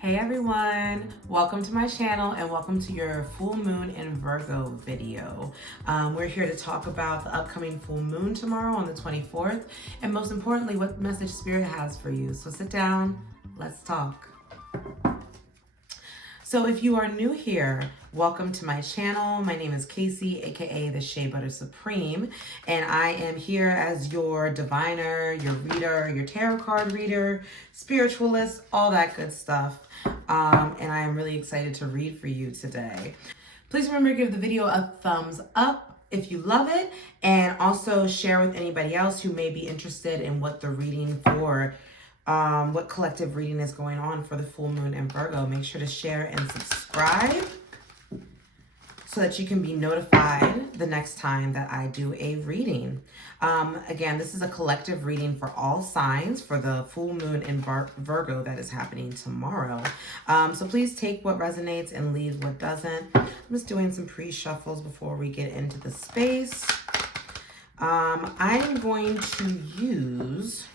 Hey everyone, welcome to my channel and welcome to your full moon in Virgo video. We're here to talk about the upcoming full moon tomorrow on the 24th and most importantly what message Spirit has for you. So sit down, let's talk. So if you are new here, welcome to my channel. My name is Casey, aka the Shea Butter Supreme, and I am here as your diviner, your reader, your tarot card reader, spiritualist, all that good stuff. And I am really excited to read for you today. Please remember to give the video a thumbs up if you love it, and also share with anybody else who may be interested in what the reading for what collective reading is going on for the full moon in Virgo. Make sure to share and subscribe so that you can be notified the next time that I do a reading. Again, this is a collective reading for all signs for the full moon in Virgo that is happening tomorrow. So please take what resonates and leave what doesn't. I'm just doing some pre-shuffles before we get into the space. I'm going to use...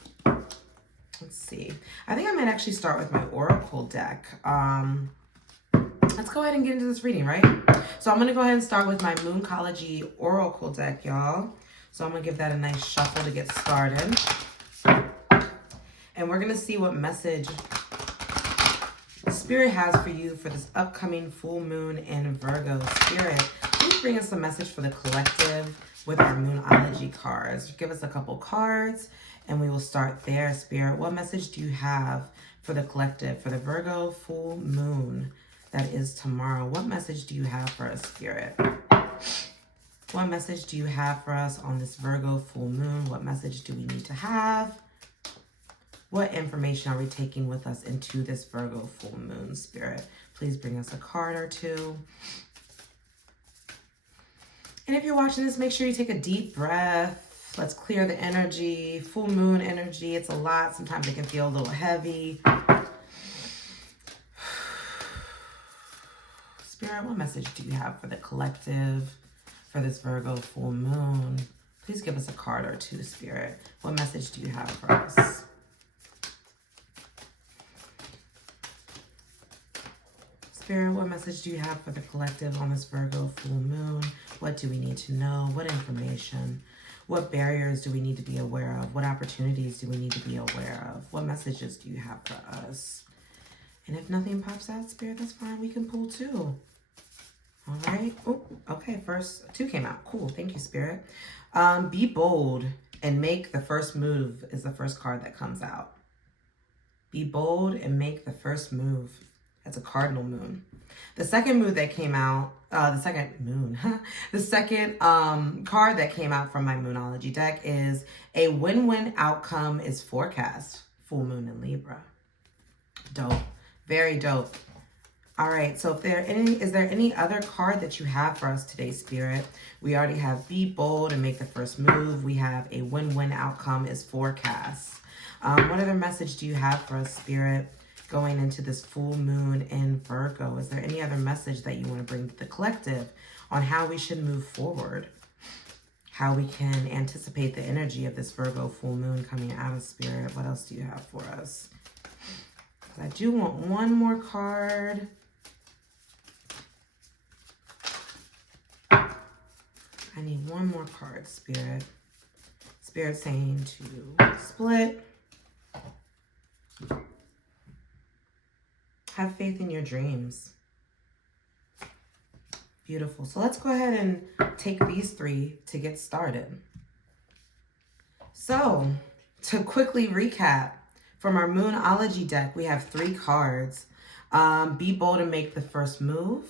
Let's see. I think I might actually start with my Oracle deck. Let's go ahead and get into this reading, right? So I'm going to go ahead and start with my Mooncology Oracle deck, y'all. So I'm going to give that a nice shuffle to get started. And we're going to see what message Spirit has for you for this upcoming full moon in Virgo. Spirit, please bring us a message for the collective with our Moonology cards. Give us a couple cards. And we will start there, Spirit. What message do you have for the collective, for the Virgo full moon that is tomorrow? What message do you have for us, Spirit? What message do you have for us on this Virgo full moon? What message do we need to have? What information are we taking with us into this Virgo full moon, Spirit? Please bring us a card or two. And if you're watching this, make sure you take a deep breath. Let's clear the energy, full moon energy. It's a lot. Sometimes it can feel a little heavy. Spirit, what message do you have for the collective for this Virgo full moon? Please give us a card or two, Spirit. What message do you have for us? Spirit, what message do you have for the collective on this Virgo full moon? What do we need to know? What information? What barriers do we need to be aware of? What opportunities do we need to be aware of? What messages do you have for us? And if nothing pops out, Spirit, that's fine. We can pull two. All right. Oh, okay. First, two came out. Cool. Thank you, Spirit. Be bold and make the first move is the first card that comes out. Be bold and make the first move. That's a cardinal moon. The second move that came out, the second card that came out from my Moonology deck is a win-win outcome is forecast. Full moon in Libra. Dope. Very dope. All right. So is there any other card that you have for us today, Spirit? We already have be bold and make the first move. We have a win-win outcome is forecast. What other message do you have for us, Spirit, going into this full moon in Virgo? Is there any other message that you want to bring to the collective on how we should move forward? How we can anticipate the energy of this Virgo full moon coming out of, Spirit? What else do you have for us? I do want one more card. I need one more card, Spirit. Spirit saying to split. Have faith in your dreams. Beautiful. So let's go ahead and take these three to get started. So to quickly recap, from our Moonology deck, we have three cards. Be bold and make the first move.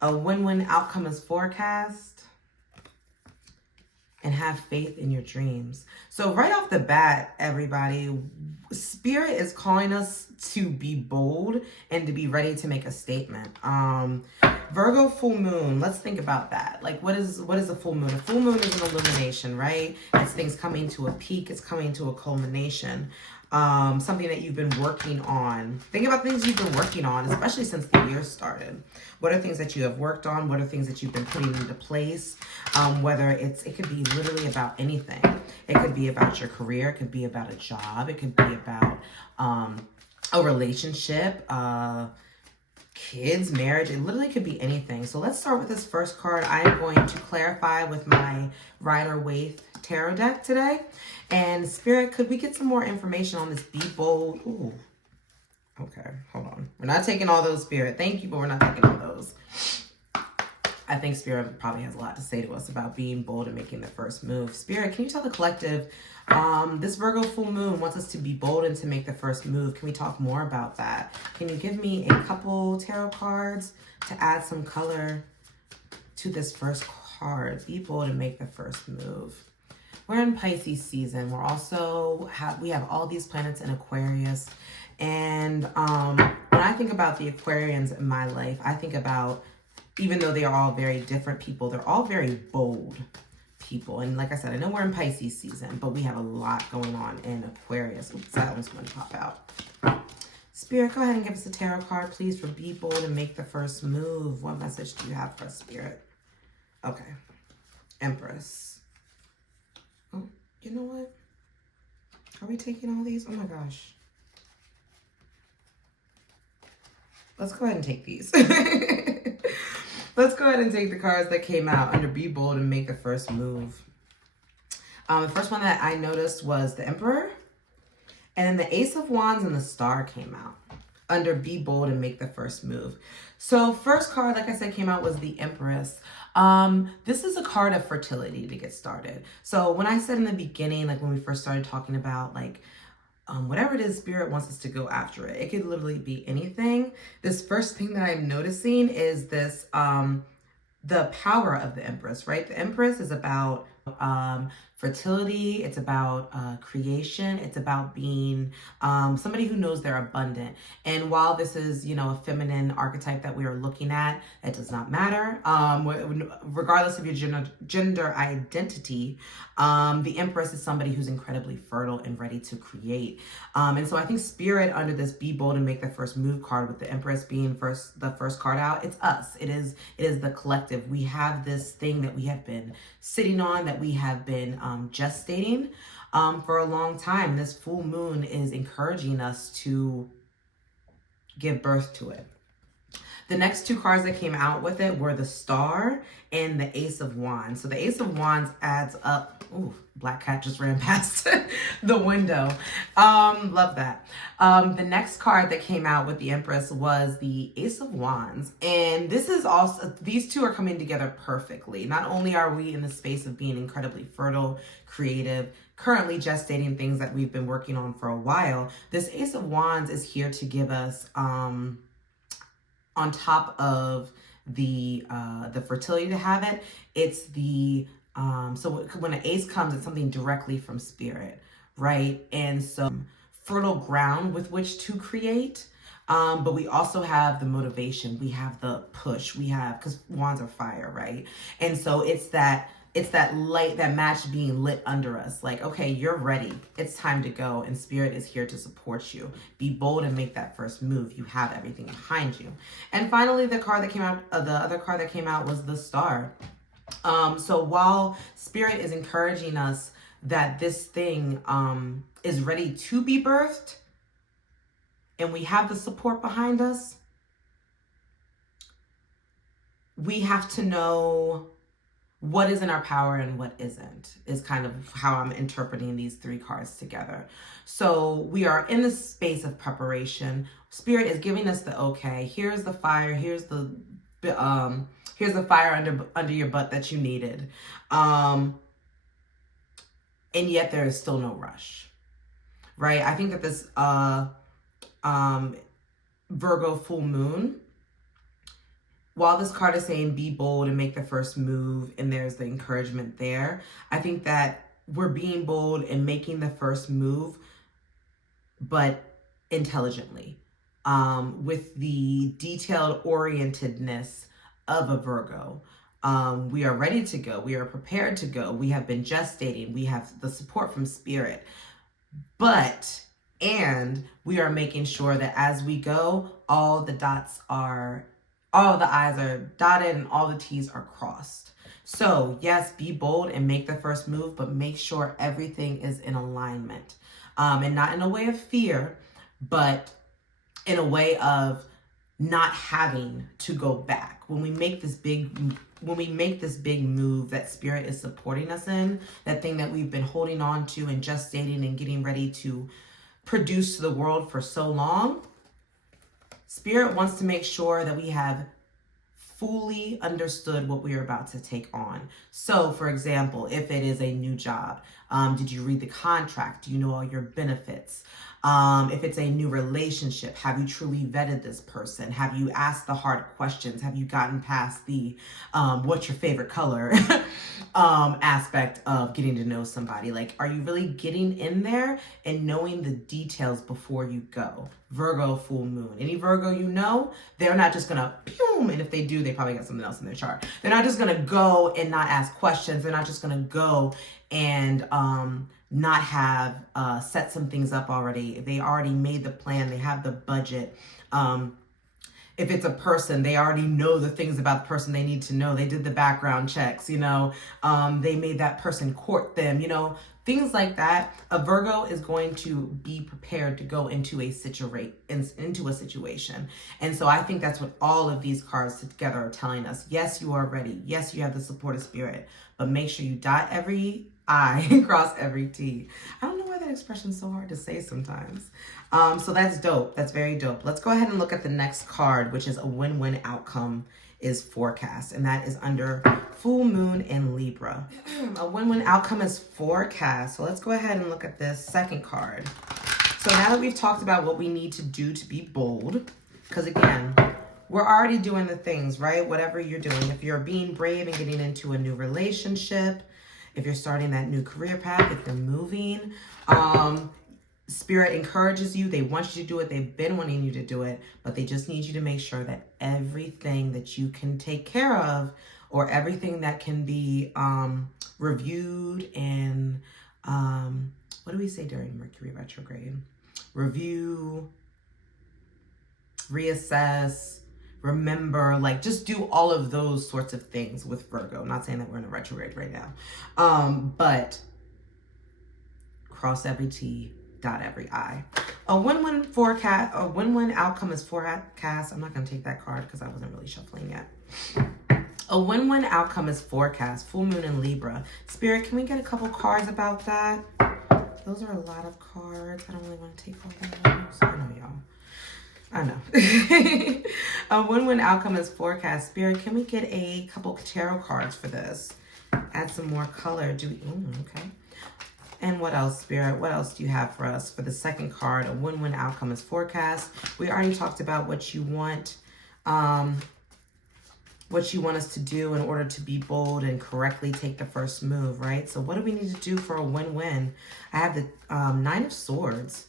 A win-win outcome is forecast. And have faith in your dreams. So right off the bat, everybody, Spirit is calling us to be bold and to be ready to make a statement. Virgo full moon, let's think about that. Like, what is a full moon? A full moon is an illumination, right? It's things coming to a peak. It's coming to a culmination. something that you've been working on. Think about things you've been working on, especially since the year started. What are things that you have worked on? What are things that you've been putting into place? Whether it could be literally about anything. It could be about your career. It could be about a job. It could be about a relationship, kids, marriage. It literally could be anything. So let's start with this first card. I'm going to clarify with my Rider-Waite tarot deck today. And Spirit, could we get some more information on this Be Bold? Ooh. Okay, hold on. We're not taking all those, Spirit. Thank you, but we're not taking all those. I think Spirit probably has a lot to say to us about being bold and making the first move. Spirit, can you tell the collective, this Virgo full moon wants us to be bold and to make the first move. Can we talk more about that? Can you give me a couple tarot cards to add some color to this first card? Be bold and make the first move. We're in Pisces season. We're also we have all these planets in Aquarius. And when I think about the Aquarians in my life, I think about, even though they are all very different people, they're all very bold people. And like I said, I know we're in Pisces season, but we have a lot going on in Aquarius. Oops, that one's going to pop out. Spirit, go ahead and give us a tarot card, please, for Be Bold and make the first move. What message do you have for us, Spirit? Okay. Empress. Oh, you know what? Are we taking all these? Oh my gosh. Let's go ahead and take these. Let's go ahead and take the cards that came out under Be Bold and make the first move. The first one that I noticed was the Emperor. And then the Ace of Wands and the Star came out under Be Bold and make the first move. So first card, like I said, came out was the Empress. This is a card of fertility to get started. So when I said in the beginning, like when we first started talking about like, whatever it is, Spirit wants us to go after it. It could literally be anything. This first thing that I'm noticing is this, the power of the Empress, right? The Empress is about fertility. It's about creation. It's about being somebody who knows they're abundant. And while this is, you know, a feminine archetype that we are looking at, it does not matter. Regardless of your gender identity, the Empress is somebody who's incredibly fertile and ready to create. And so I think Spirit, under this Be Bold and make the first move card, with the Empress being the first card out, it's us. It is the collective. We have this thing that we have been sitting on, that we have been gestating for a long time. This full moon is encouraging us to give birth to it. The next two cards that came out with it were the Star and the Ace of Wands. So the Ace of Wands adds up. Ooh, black cat just ran past the window. Love that. The next card that came out with the Empress was the Ace of Wands. And this is also, these two are coming together perfectly. Not only are we in the space of being incredibly fertile, creative, currently gestating things that we've been working on for a while, this Ace of Wands is here to give us, on top of the fertility to have it, it's the so when an ace comes, it's something directly from Spirit, right? And so fertile ground with which to create, but we also have the motivation, we have the push, we have, because wands are fire, right? And so it's that light, that match being lit under us. Like, okay, you're ready. It's time to go. And Spirit is here to support you. Be bold and make that first move. You have everything behind you. And finally, the card that came out, the other card that came out was the Star. So while Spirit is encouraging us that this thing is ready to be birthed, and we have the support behind us, we have to know what is in our power and what isn't, is kind of how I'm interpreting these three cards together. So we are in the space of preparation. Spirit is giving us the okay. Here's the fire. Here's the fire under your butt that you needed. And yet there is still no rush, right? I think that this Virgo full moon, while this card is saying be bold and make the first move, and there's the encouragement there, I think that we're being bold and making the first move, but intelligently, with the detailed orientedness of a Virgo. We are ready to go. We are prepared to go. We have been gestating. We have the support from Spirit. But And we are making sure that as we go, all the I's are dotted and all the T's are crossed. So yes, be bold and make the first move, but make sure everything is in alignment. And not in a way of fear, but in a way of not having to go back. When we make this big move that Spirit is supporting us in, that thing that we've been holding on to and gestating and getting ready to produce to the world for so long, Spirit wants to make sure that we have fully understood what we are about to take on. So, for example, if it is a new job, did you read the contract? Do you know all your benefits? If it's a new relationship, have you truly vetted this person? Have you asked the hard questions? Have you gotten past the what's your favorite color aspect of getting to know somebody? Like, are you really getting in there and knowing the details before you go? Virgo full moon. Any Virgo you know, they're not just gonna boom, and if they do, they probably got something else in their chart. They're not just gonna go and not ask questions. They're not just gonna go and not have set some things up already. They already made the plan. They have the budget. If it's a person, they already know the things about the person they need to know. They did the background checks, you know. They made that person court them, you know. Things like that. A Virgo is going to be prepared to go into a situation. And so I think that's what all of these cards together are telling us. Yes, you are ready. Yes, you have the support of Spirit. But make sure you dot every I and cross every T. I don't know why that expression is so hard to say sometimes. So that's dope. That's very dope. Let's go ahead and look at the next card, which is a win-win outcome is forecast. And that is under full moon in Libra. A win-win outcome is forecast. So let's go ahead and look at this second card. So now that we've talked about what we need to do to be bold, because again, we're already doing the things, right? Whatever you're doing. If you're being brave and getting into a new relationship, if you're starting that new career path, if you're moving, Spirit encourages you. They want you to do it. They've been wanting you to do it, but they just need you to make sure that everything that you can take care of, or everything that can be reviewed and what do we say during Mercury retrograde? Review, reassess, remember, like just do all of those sorts of things with Virgo. I'm not saying that we're in a retrograde right now, but cross every T, dot every I. A win-win forecast, a win-win outcome is forecast. I'm not going to take that card because I wasn't really shuffling yet. A win-win outcome is forecast. Full moon in Libra. Spirit, can we get a couple cards about that? Those are a lot of cards. I don't really want to take all those. I know, y'all. I know. A win-win outcome is forecast. Spirit, can we get a couple tarot cards for this? Add some more color. Okay. And what else, Spirit? What else do you have for us for the second card? A win-win outcome is forecast. We already talked about what you want us to do in order to be bold and correctly take the first move, right? So what do we need to do for a win-win? I have the Nine of Swords.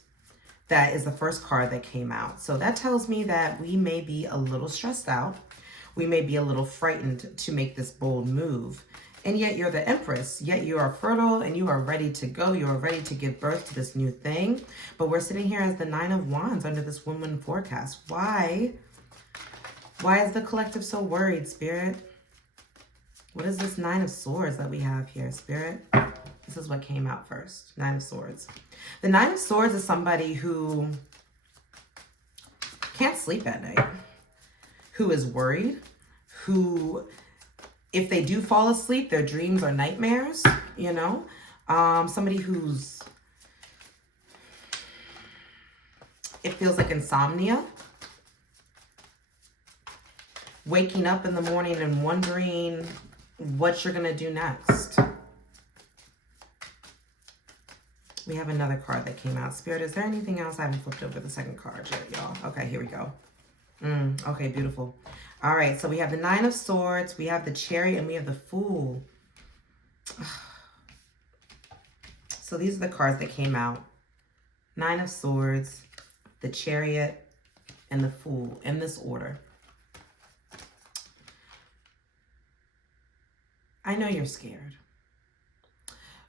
That is the first card that came out. So that tells me that we may be a little stressed out. We may be a little frightened to make this bold move. And yet you're the Empress. Yet you are fertile and you are ready to go. You are ready to give birth to this new thing. But we're sitting here as the Nine of Wands under this win-win forecast. Why? Why is the collective so worried, Spirit? What is this Nine of Swords that we have here, Spirit? This is what came out first. Nine of Swords. The Nine of Swords is somebody who can't sleep at night, who is worried, who, if they do fall asleep, their dreams are nightmares, you know? Somebody who's, it feels like insomnia. Waking up in the morning and wondering what you're going to do next. We have another card that came out. Spirit, is there anything else? I haven't flipped over the second card yet, y'all. Okay, here we go. Okay, beautiful. All right, so we have the Nine of Swords, we have the Chariot, and we have the Fool. So these are the cards that came out. Nine of Swords, the Chariot, and the Fool in this order. I know you're scared.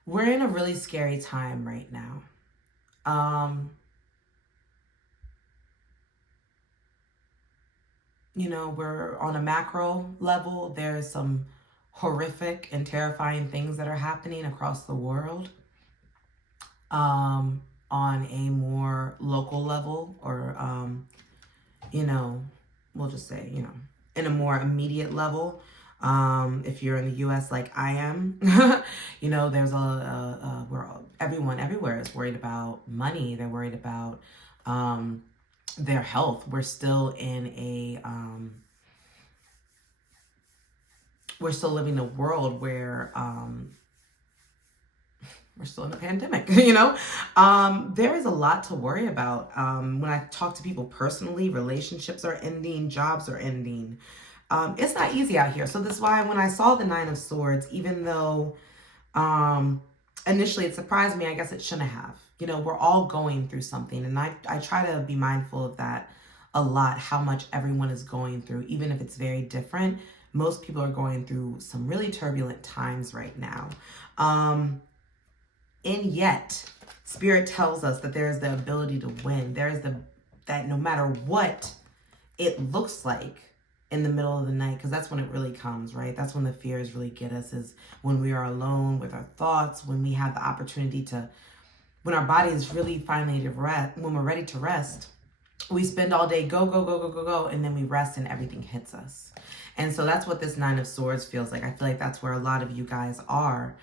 We're in a really scary time right now. we're on a macro level. There's some horrific and terrifying things that are happening across the world. On a more local level, or, we'll just say, in a more immediate level. If you're in the U.S. like I am, there's where everyone everywhere is worried about money. They're worried about their health. We're still living in a world where we're still in a pandemic. There is a lot to worry about. When I talk to people personally, relationships are ending, jobs are ending. It's not easy out here. So this is why when I saw the Nine of Swords, even though initially it surprised me, I guess it shouldn't have. We're all going through something. And I try to be mindful of that a lot, how much everyone is going through, even if it's very different. Most people are going through some really turbulent times right now. And yet, Spirit tells us that there is the ability to win. There is that no matter what it looks like in the middle of the night, because that's when it really comes, right? That's when the fears really get us, is when we are alone with our thoughts, when we have the opportunity when our body is really finally to rest, when we're ready to rest, we spend all day go, go, go, go, go, go, and then we rest and everything hits us. And so that's what this Nine of Swords feels like. I feel like that's where a lot of you guys are.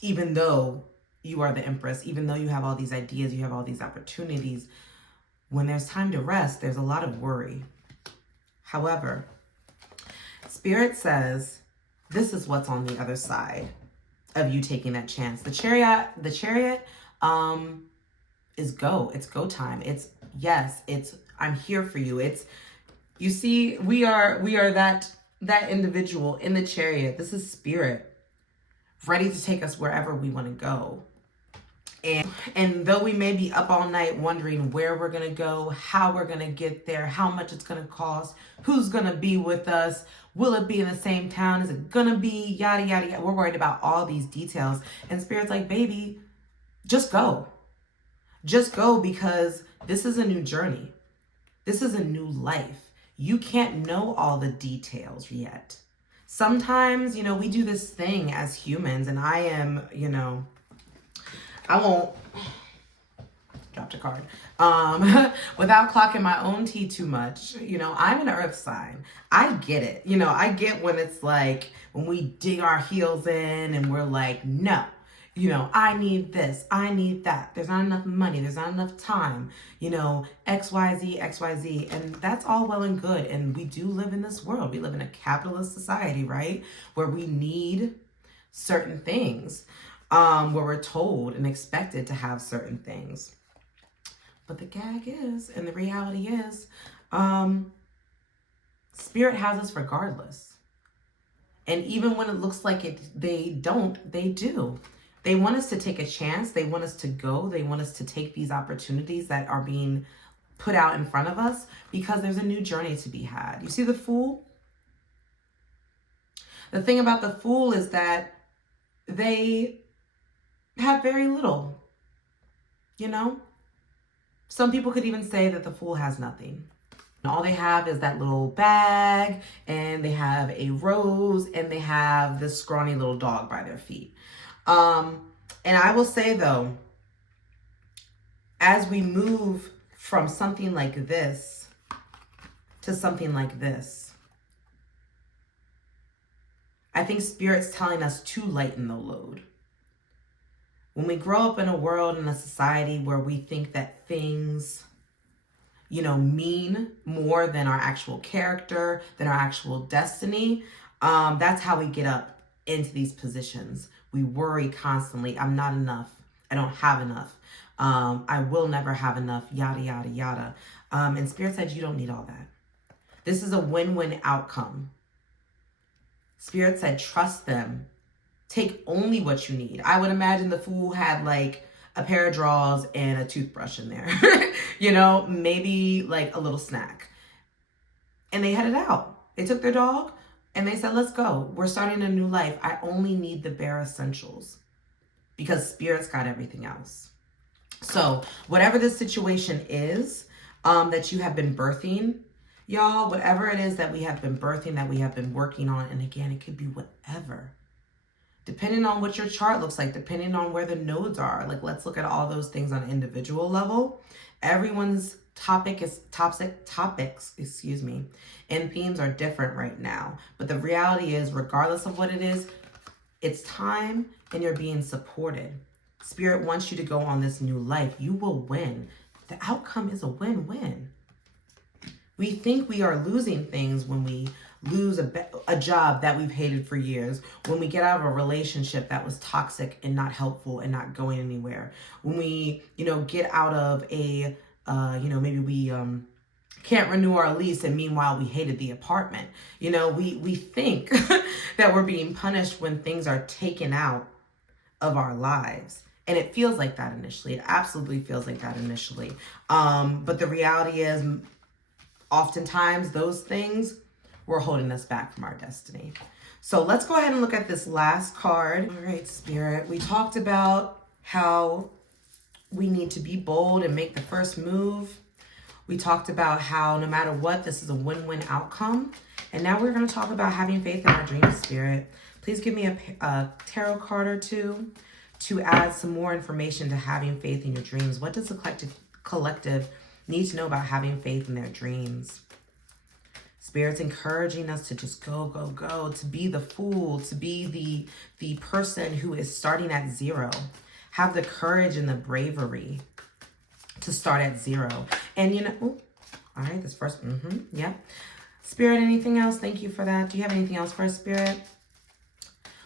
Even though you are the Empress, even though you have all these ideas, you have all these opportunities, when there's time to rest, there's a lot of worry. However, Spirit says this is what's on the other side of you taking that chance. The chariot is go. It's go time. It's yes, it's I'm here for you. It's, you see, we are that individual in the chariot. This is Spirit, ready to take us wherever we want to go. And though we may be up all night wondering where we're going to go, how we're going to get there, how much it's going to cost, who's going to be with us, will it be in the same town, is it going to be yada, yada, yada. We're worried about all these details. And Spirit's like, baby, just go. Just go, because this is a new journey. This is a new life. You can't know all the details yet. Sometimes, we do this thing as humans, and I am, I won't dropped a card. Without clocking my own tea too much, I'm an earth sign. I get it. I get when it's like, when we dig our heels in and we're like, no, I need this, I need that. There's not enough money. There's not enough time, XYZ, XYZ. And that's all well and good. And we do live in this world. We live in a capitalist society, right? Where we need certain things, where we're told and expected to have certain things. But the gag is, and the reality is, Spirit has us regardless. And even when it looks like they don't, they do. They want us to take a chance. They want us to go. They want us to take these opportunities that are being put out in front of us, because there's a new journey to be had. You see the Fool? The thing about the Fool is that they have very little, Some people could even say that the Fool has nothing. All they have is that little bag, and they have a rose, and they have this scrawny little dog by their feet. And I will say, though, as we move from something like this to something like this, I think Spirit's telling us to lighten the load. When we grow up in a world, in a society where we think that things, mean more than our actual character, than our actual destiny, that's how we get up into these positions. We worry constantly. I'm not enough. I don't have enough. I will never have enough, yada, yada, yada. And Spirit said, you don't need all that. This is a win-win outcome. Spirit said, trust them. Take only what you need. I would imagine the Fool had like a pair of drawers and a toothbrush in there, maybe like a little snack. And they headed out. They took their dog and they said, let's go. We're starting a new life. I only need the bare essentials, because Spirit's got everything else. So whatever the situation is, that you have been birthing. Y'all, whatever it is that we have been birthing, that we have been working on, and again, it could be whatever. Depending on what your chart looks like, depending on where the nodes are. Like, let's look at all those things on an individual level. Everyone's topics, and themes are different right now. But the reality is, regardless of what it is, it's time and you're being supported. Spirit wants you to go on this new life. You will win. The outcome is a win-win. We think we are losing things when we lose a job that we've hated for years, when we get out of a relationship that was toxic and not helpful and not going anywhere, when we, get out of a, maybe we can't renew our lease and meanwhile we hated the apartment. We think that we're being punished when things are taken out of our lives. And it feels like that initially. It absolutely feels like that initially. But the reality is, oftentimes those things were holding us back from our destiny. So let's go ahead and look at this last card. All right, Spirit. We talked about how we need to be bold and make the first move. We talked about how no matter what, this is a win-win outcome. And now we're going to talk about having faith in our dream, Spirit. Please give me a tarot card or two to add some more information to having faith in your dreams. What does the collective need to know about having faith in their dreams? Spirit's encouraging us to just go, go, go, to be the fool, to be the person who is starting at zero. Have the courage and the bravery to start at zero. And all right, this first, yeah. Spirit, anything else? Thank you for that. Do you have anything else for us, Spirit?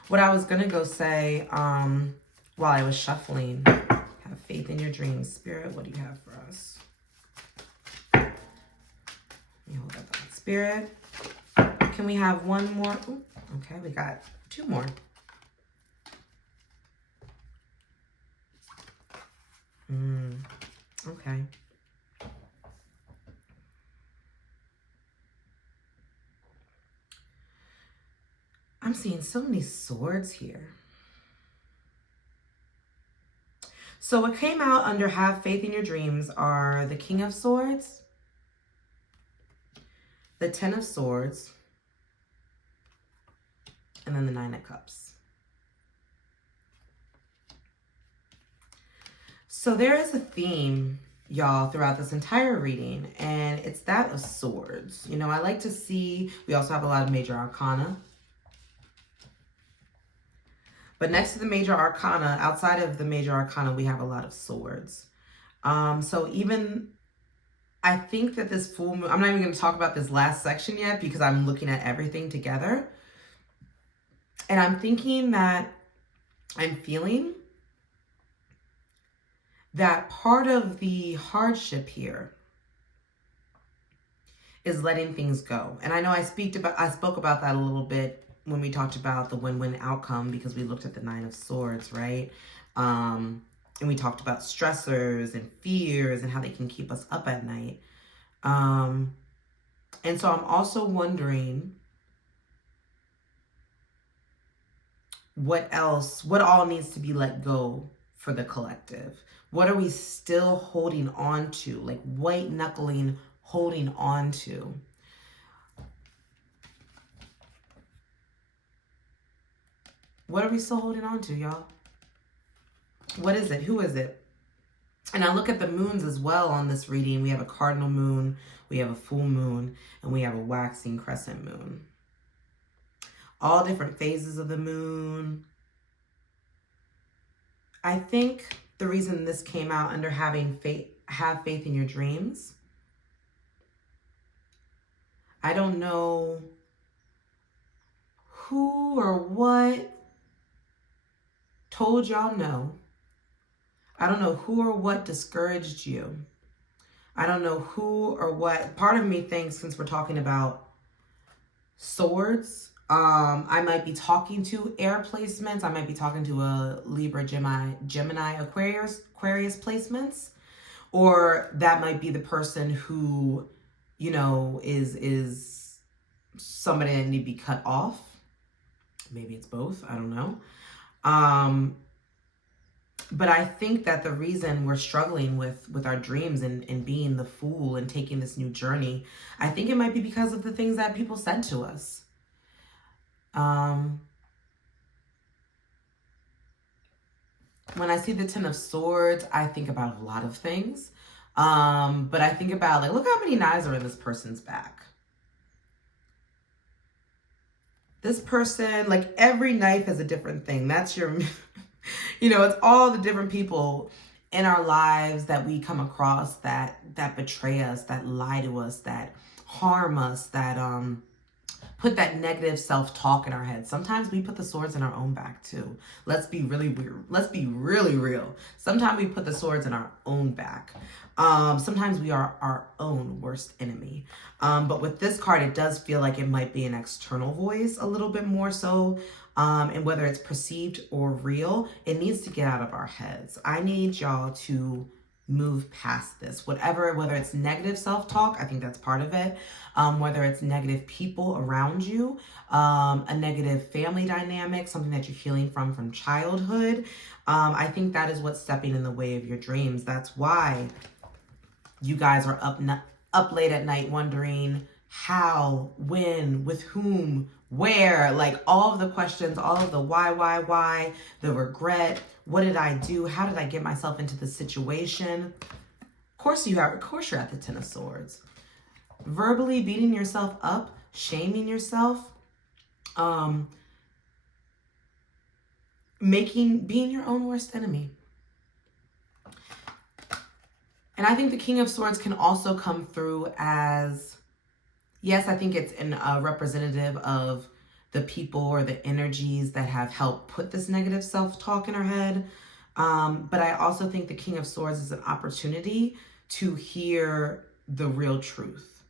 What I was gonna go say, while I was shuffling, have faith in your dreams. Spirit, what do you have for us? Let me hold that thought. Spirit, can we have one more? Ooh, okay, we got two more. Okay. I'm seeing so many swords here. So what came out under have faith in your dreams are the King of Swords, the Ten of Swords, and then the Nine of Cups. So there is a theme, y'all, throughout this entire reading, and it's that of swords. I like to see, we also have a lot of major arcana. But next to the major arcana, outside of the major arcana, we have a lot of swords. So even, I think that this full moon, I'm not even going to talk about this last section yet because I'm looking at everything together. And I'm thinking that I'm feeling that part of the hardship here is letting things go. And I know I spoke about that a little bit when we talked about the win-win outcome because we looked at the Nine of Swords, right? And we talked about stressors and fears and how they can keep us up at night. And so I'm also wondering what all needs to be let go for the collective? What are we still holding on to? Like white knuckling, holding on to? What are we still holding on to, y'all? What is it? Who is it? And I look at the moons as well on this reading. We have a cardinal moon, we have a full moon, and we have a waxing crescent moon. All different phases of the moon. I think the reason this came out under have faith in your dreams, I don't know who or what told y'all no. I don't know who or what discouraged you. I don't know who or what. Part of me thinks, since we're talking about swords, I might be talking to air placements. I might be talking to a Libra, Gemini, Aquarius placements. Or that might be the person who, is somebody that need to be cut off. Maybe it's both. I don't know. But I think that the reason we're struggling with our dreams and being the fool and taking this new journey, I think it might be because of the things that people said to us. When I see the Ten of Swords, I think about a lot of things. But I think about, like, look how many knives are in this person's back. This person, like, every knife is a different thing. That's your, it's all the different people in our lives that we come across that betray us, that lie to us, that harm us, that put that negative self-talk in our head. Sometimes we put the swords in our own back too. Let's be really weird. Let's be really real. Sometimes we put the swords in our own back. Sometimes we are our own worst enemy. But with this card, it does feel like it might be an external voice a little bit more so. And whether it's perceived or real, it needs to get out of our heads. I need y'all to move past this. Whether it's negative self-talk, I think that's part of it. Whether it's negative people around you, a negative family dynamic, something that you're healing from childhood. I think that is what's stepping in the way of your dreams. That's why you guys are up late at night wondering how, when, with whom, where, like all of the questions, all of the why, the regret. What did I do? How did I get myself into this situation? Of course you're at the Ten of Swords. Verbally beating yourself up, shaming yourself, being your own worst enemy. And I think the King of Swords can also come through as, yes, I think it's a representative of the people or the energies that have helped put this negative self-talk in our head. But I also think the King of Swords is an opportunity to hear the real truth.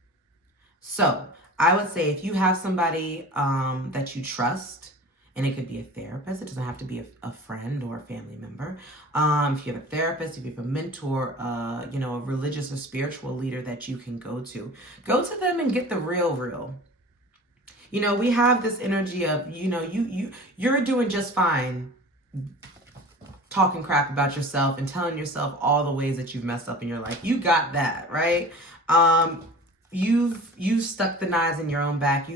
So I would say if you have somebody that you trust, and it could be a therapist, it doesn't have to be a friend or a family member. If you have a therapist, if you have a mentor, a religious or spiritual leader that you can go to them and get the real. We have this energy of, you're doing just fine talking crap about yourself and telling yourself all the ways that you've messed up in your life. You got that, right? You've stuck the knives in your own back.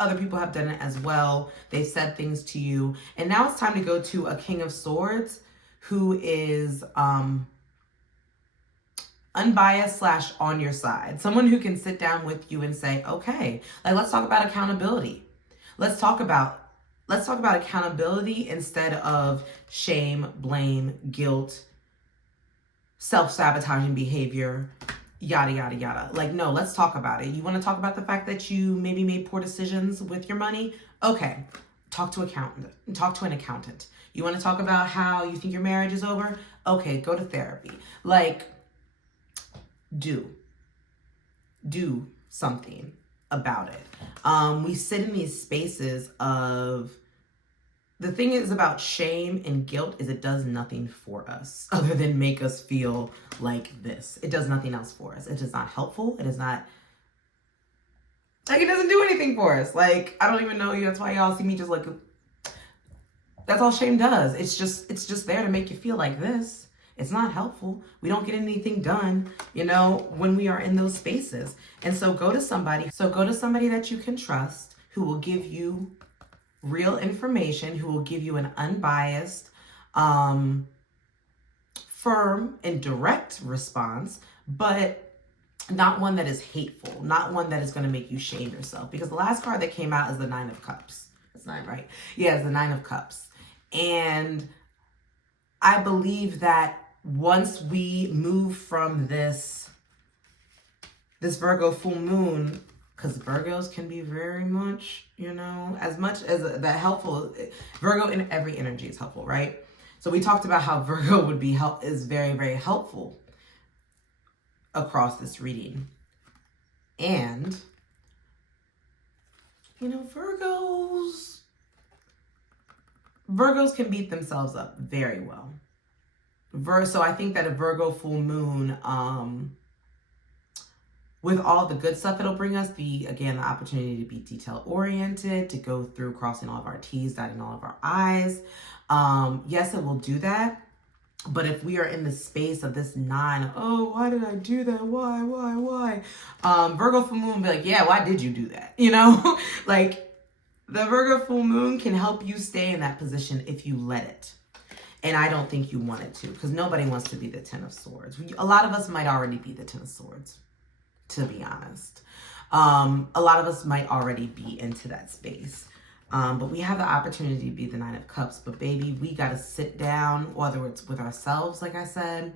Other people have done it as well. They've said things to you. And now it's time to go to a King of Swords who is unbiased / on your side. Someone who can sit down with you and say, okay, like let's talk about accountability. Let's talk about accountability instead of shame, blame, guilt, self-sabotaging behavior, yada, yada, yada. Like, no, let's talk about it. You want to talk about the fact that you maybe made poor decisions with your money? Okay, talk to an accountant. You want to talk about how you think your marriage is over? Okay, go to therapy. Like, do something about it. We sit in these spaces of, the thing is about shame and guilt is it does nothing for us other than make us feel like this. It does nothing else for us. It is not helpful. It is not, like, it doesn't do anything for us. Like, I don't even know you. That's why y'all see me just like, that's all shame does. It's just there to make you feel like this. It's not helpful. We don't get anything done, when we are in those spaces. And so go to somebody that you can trust who will give you real information, who will give you an unbiased, firm and direct response, but not one that is hateful, not one that is going to make you shame yourself. Because the last card that came out is the Nine of Cups. It's 9, right? Yeah, it's the Nine of Cups. And I believe that once we move from this Virgo full moon, because Virgos can be very much, as much as that helpful. Virgo in every energy is helpful, right? So we talked about how Virgo is very, very helpful across this reading. And, Virgos can beat themselves up very well. So I think that a Virgo full moon, with all the good stuff it'll bring us, the opportunity to be detail oriented, to go through crossing all of our T's, dotting all of our I's. Yes, it will do that. But if we are in the space of this 9, oh, why did I do that? Why? Virgo full moon will be like, yeah, why did you do that? You know, like the Virgo full moon can help you stay in that position if you let it. And I don't think you want it to, because nobody wants to be the 10 of Swords. A lot of us might already be the 10 of Swords, to be honest. A lot of us might already be into that space. But we have the opportunity to be the 9 of Cups. But baby, we got to sit down, whether it's with ourselves, like I said.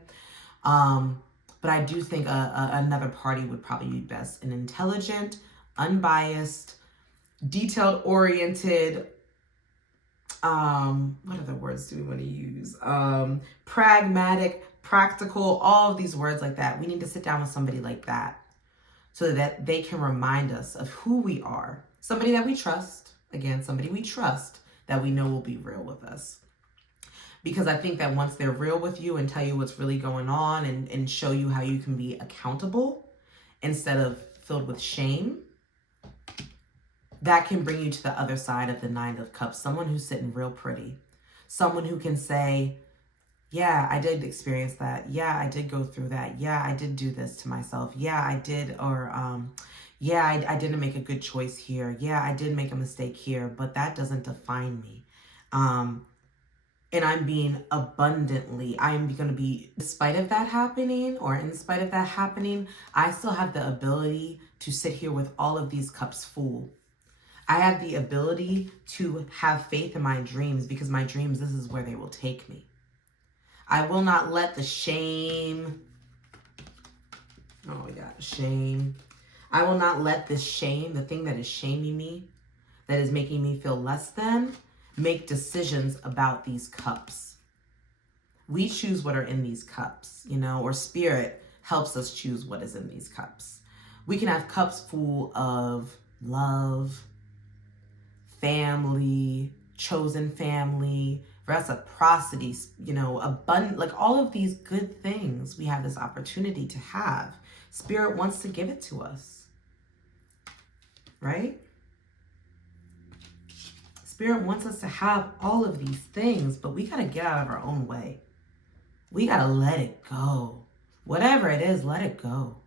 But I do think another party would probably be best. An intelligent, unbiased, detailed-oriented, what other words do we want to use? Pragmatic, practical, all of these words like that. We need to sit down with somebody like that so that they can remind us of who we are. Somebody that we trust. Again, somebody we trust that we know will be real with us. Because I think that once they're real with you and tell you what's really going on and show you how you can be accountable instead of filled with shame, that can bring you to the other side of the 9 of Cups. Someone who's sitting real pretty. Someone who can say, yeah, I did experience that. Yeah, I did go through that. Yeah, I did do this to myself. Yeah, I did. Or, yeah, I didn't make a good choice here. Yeah, I did make a mistake here, but that doesn't define me. And I'm being abundantly, I'm going to be, despite of that happening, or in spite of that happening, I still have the ability to sit here with all of these cups full. I have the ability to have faith in my dreams, because my dreams, this is where they will take me. I will not let the shame, oh yeah, shame. I will not let this shame, the thing that is shaming me, that is making me feel less than, make decisions about these cups. We choose what are in these cups, you know, or spirit helps us choose what is in these cups. We can have cups full of love, family, chosen family, reciprocity, you know, abundant, like all of these good things we have this opportunity to have. Spirit wants to give it to us, right? Spirit wants us to have all of these things, but we got to get out of our own way. We got to let it go. Whatever it is, let it go.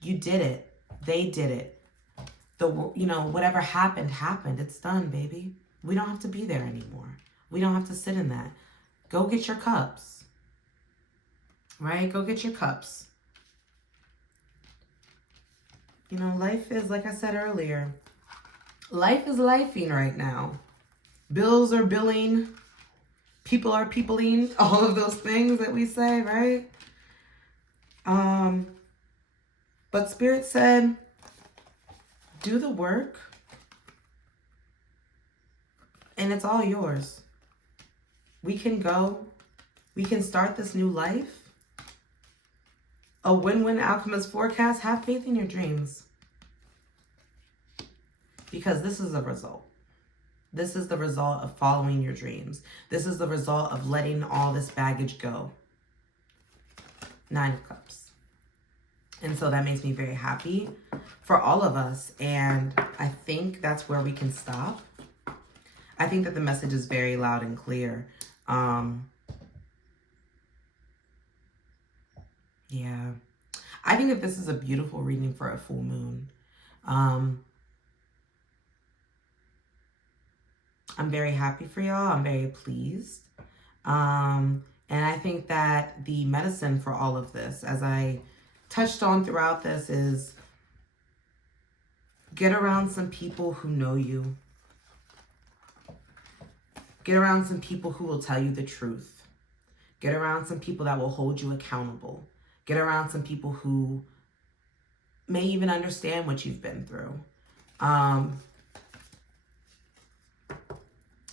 You did it. They did it. Whatever happened, happened. It's done, baby. We don't have to be there anymore. We don't have to sit in that. Go get your cups. Right? Go get your cups. You know, life is, like I said earlier, life is lifing right now. Bills are billing. People are peopling. All of those things that we say, right? But Spirit said, do the work. And it's all yours. We can go. We can start this new life. A win-win alchemist forecast. Have faith in your dreams. Because this is the result. This is the result of following your dreams. This is the result of letting all this baggage go. 9 of Cups. And so that makes me very happy for all of us. And I think that's where we can stop. I think that the message is very loud and clear. Yeah. I think that this is a beautiful reading for a full moon. I'm very happy for y'all. I'm very pleased. And I think that the medicine for all of this, as I touched on throughout this, is get around some people who know you. Get around some people who will tell you the truth. Get around some people that will hold you accountable. Get around some people who may even understand what you've been through.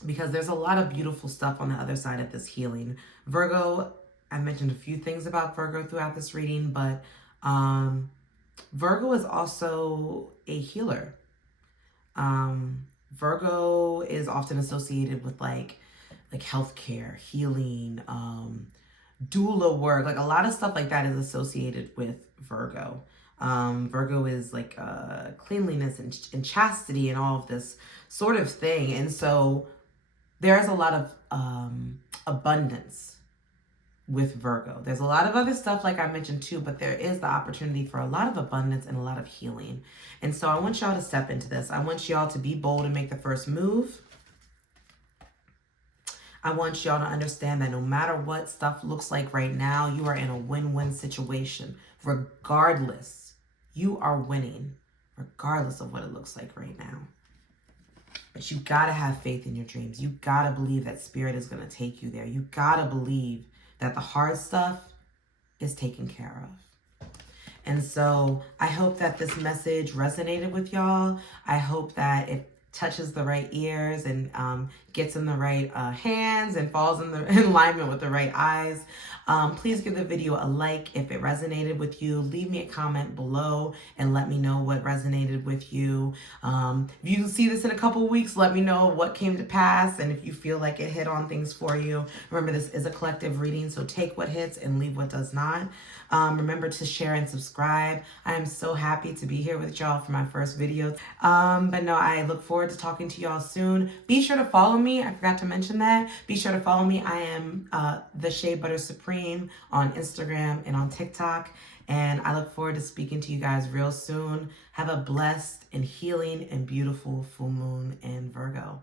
Because there's a lot of beautiful stuff on the other side of this healing. Virgo, I mentioned a few things about Virgo throughout this reading, but Virgo is also a healer. Virgo is often associated with like healthcare, healing, doula work, like a lot of stuff like that is associated with Virgo. Virgo is like cleanliness and chastity and all of this sort of thing. And so there's a lot of abundance with Virgo. There's a lot of other stuff like I mentioned too, but there is the opportunity for a lot of abundance and a lot of healing. And so I want y'all to step into this. I want y'all to be bold and make the first move. I want y'all to understand that no matter what stuff looks like right now, you are in a win-win situation. Regardless, you are winning, regardless of what it looks like right now. But you gotta have faith in your dreams. You gotta believe that spirit is gonna take you there. You gotta believe that the hard stuff is taken care of. And so I hope that this message resonated with y'all. I hope that it touches the right ears and gets in the right hands and falls in alignment with the right eyes. Please give the video a like if it resonated with you. Leave me a comment below and let me know what resonated with you. If you see this in a couple weeks, let me know what came to pass and if you feel like it hit on things for you. Remember, this is a collective reading, so take what hits and leave what does not. Remember to share and subscribe. I am so happy to be here with y'all for my first video. But no, I look forward to talking to y'all soon. Be sure to follow me. I forgot to mention that. Be sure to follow me. I am the Shea Butter Supreme on Instagram and on TikTok. And I look forward to speaking to you guys real soon. Have a blessed and healing and beautiful full moon in Virgo.